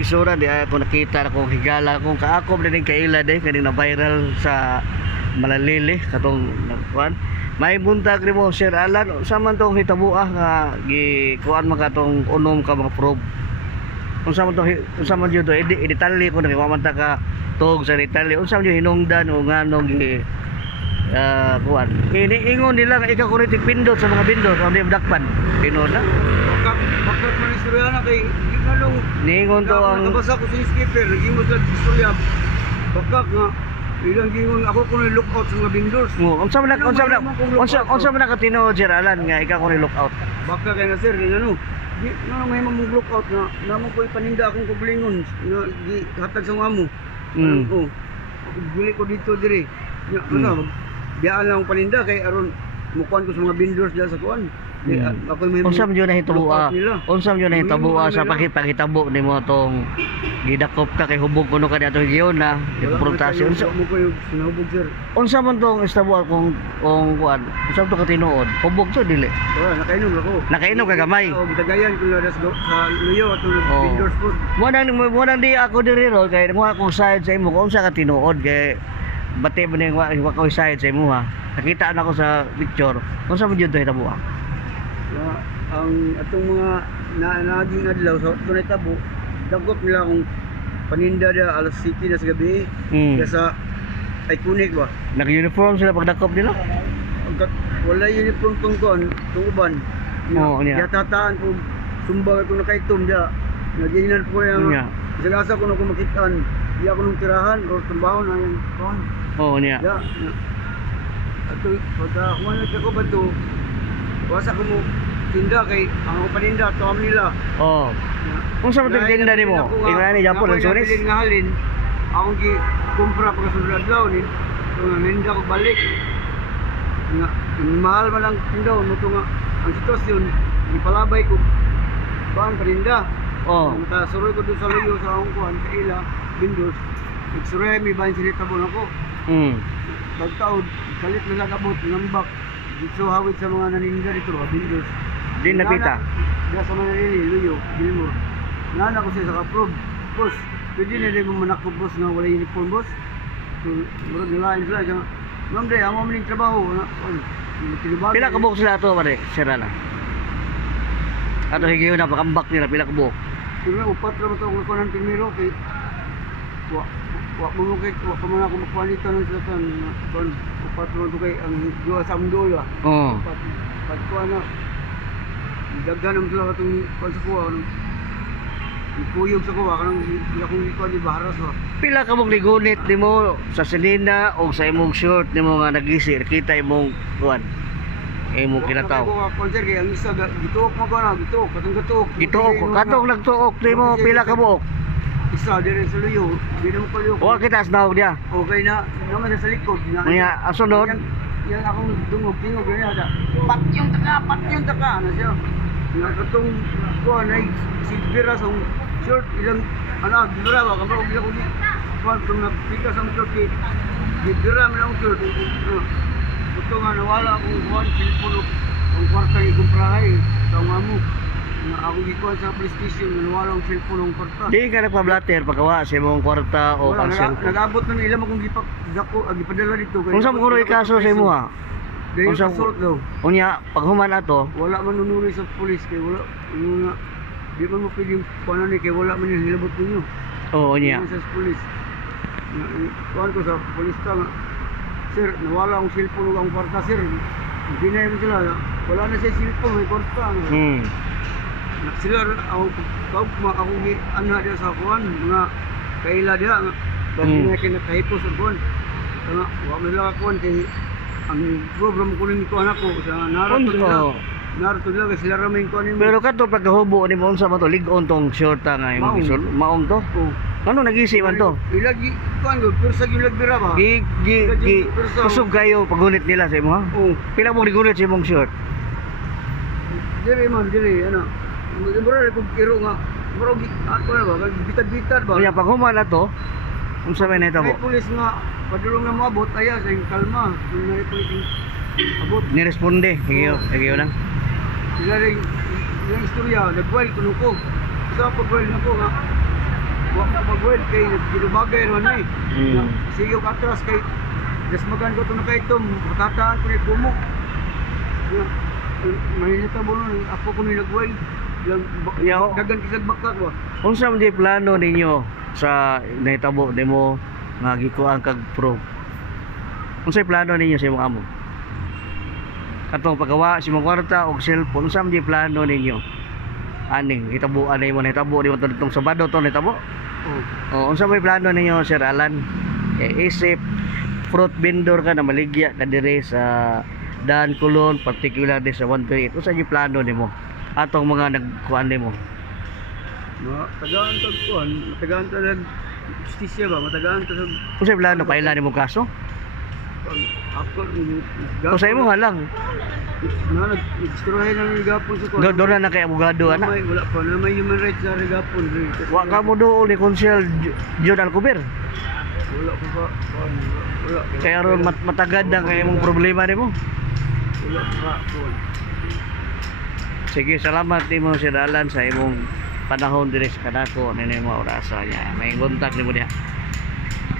igsura di ako nakita na kong higala kung kaakob din kaila din kaning na viral sa Malalili katong kuan. May buntag rin mo Sir Alan unsa man tong hitabuah nga kuan makatong unom ka mga probe. Unsa man jud to detalye ko na wa man ta ka tog sa detalye unsa man jud hinungdan o nganong kuan. Iniingon nila nga ikaw kuno pindot sa mga bindot o di dakpan. Tinon na. Bakit man istorya na kay ikalong Niingon to ang nakabasa ko sa newspaper nagimot lang istorya. Bakit nga ilang gingon ako kuno lookout sa mga vendors. unsa man nakatinuod Sir Alan nga ikaw kuno lookout. Baka kay na sir kay ano di na may mamong lookout na namo ko'y paninda akong kublingon nga di hatag sa amo. Oh. Guli ko dito dire. Ya, biyaan lang akong paninda kay aron mukuan ko sa mga vendors diyan sa kuan. Ako may Unsa man jud nahitabo unsa man jud nahitabo sa pakitabo nimo tong gidakop ka kay hubog kuno ka ato giyon na konfrontasyon mo ko yung sinahubog sir. Unsa man tong istabo kung kuan unsa to ka tinuod hubog to dili Nakainom ako. Nakainom ka gamay. Dagayan ko na sa luyo at vendors food. Mo nang di ako diri ro kay nga akong side sa imo kung unsa ka tinuod kay bati man ning wa ko side sa imo ha. Nakita na ko sa picture. Unsa man jud to hitabo ang atong mga naging adlaw sa tunay tabo dagok nila akong paninda dia alas 7 na sa gabi sa iconic ba naka-uniform sila pag dakop nila wala uniform tong kon tuban tataan ko sumbang ko nakaitom dia naginan ko yung sagasa ko nung makitaan iya ko nung tirahan o trabaho na yung kon niya ato pagka kumano ko ba to wasa ko mo tinda kay ang paninda to nila. Kung sa matag tinda nimo, ingana ni Japon ang sunis. Nga halin, akong gi kumpra pagka sa adlaw ni, so ninda ko balik. Nga mahal man lang tinda mo to nga ang sitwasyon ipalabay ko kuan paninda. Ta suroy ko do sa luyo sa akong kuan kaila windows. Igsuray mi bahin silitabon ako. Pagtaod kalit na nagabot ngambak. Dito hawid sa mga naninda dito, windows. Din napita. Diya sa Manalili, Luyo, Gilmore. Nana ko siya sa ka-approve. Boss, pwede na rin mo manakop boss nga wala uniform boss. So, marag nilain sila. Ma'am day, amo maling trabaho. Pila ka buok sila ito, pare? Sira na. Ato higiyo na, pakambak nila, pila ka buok. Sila, upat naman ito kung ako ng timiro. Wak mo kay, wak pa man ako magpalitan ng sila kan. Upat naman ito kay, ang dua sa amdoy. Upat. Pagkuha na. Daghan naman sila itong kuwan sa kuwa. Puyog sa kuwa. Kanang akong ikuan di baharas ba. Pila ka mong ligunit ni mo sa silina o sa imong short ni mo nga nagisi. Kita imong kuwan. Imong kinataw. Ako konser kaya ang isa gituok mo ka na. Gituok. Katong gituok. Gituok. Katong nagtuok ni mo. Pila ka buok. Isa dire sa luyo. Di na mo paluyo. O kita sa daog niya. Okay na. Naman sa likod. Nga asunod. Yan akong dungog. Tingog ganyan siya. Pat yung taka. Ano siya? Nga katong kuha na silbira sa short ilang dibira ba kamar og ko di kuha kung napika sa short kay dibira man ang short ito nga nawala akong kuha cellphone ang kwarta ni kumprahay sa amo nga ako gikuha sa PlayStation nawala ang cellphone ang kwarta di ka nagpa-blatter pagkawa sa imong kwarta o ang cellphone nag-abot na ilang akong gipadala dito kung saan mo kuno ikaso sa imo ha. Kung sa assault daw. Unya, pag human ato, wala man nunuri sa pulis kay wala nga di man mo pwedeng paano ni kay wala man yung hilabot ninyo. Unya. Sa pulis. Kuhan ko sa pulis ta nga. Sir, nawala akong cellphone ang kwarta sir. Dinay mo sila. Wala na siya cellphone, may kwarta. Sila ako ana dia sa kuhan nga kaila dia nga. Kasi nga kinakahipos sa kuhan. Nga, wala mo lang kuhan kay ang program ko rin ito anak ko sa naroto nila kasi sila ramay ko ano pero kato pagkahubo ni mo unsa man to lig-on tong shorta nga imong gisul maong to ano nagisi man to ilagi kuan go pero sa gilag bira ba kusog kayo pagunit nila sa imo ha pila mo gigunit sa imong short dire ano mura ko kiro nga mura ako na ba bitad ba kaya pag human na to unsa man ito mo pulis nga padulong na moabot aya sa kalma kung na pulis abot ni responde higiyo lang sila rin yung istorya nagwal kuno ko sa pagwal na ko nga wa ko mag-weld kay ginubagay naman ni. Mm. Sige ko atras kay desmagan ko to na kay Tom, matataan ko ni kumo. Mahinita mo nun, ako ko ni nag-weld. Yaw. Dagan kisag bakak ba? Unsa man di plano ninyo sa nahitabo nimo nga gikuan kag pro? Unsay plano ninyo sa imong amo? Katong paggawa sa imong kwarta og cellphone, unsa man di plano ninyo? Aning hitabuan nimo nahitabo nimo tong Sabado to nahitabo? Oh. Unsa may plano ninyo Sir Alan? Isip fruit vendor ka na maligya ka dire sa Dan Kulon, particular sa 128. Unsa di plano nimo? Atong mga nagkuan nimo. Tagaan tag kuan, tagaan tag justisya ba, matagaan tag Unsa plano pailan nimo kaso? ako O sa imo lang. na nag-destroy na ng gapon sa kuan. Do na kay abogado ana. Wala pa na may human rights sa gapon. Wa ka mo doon ni Consul John Alcober. Wala pa ba? Wala. Kaya ron matagad na kay imong problema nimo. Wala pa kuan. Sige, salamat nimo Sir Alan sa imong panahon dire sa kanako ninyo mga orasa niya. May kontak nimo diha.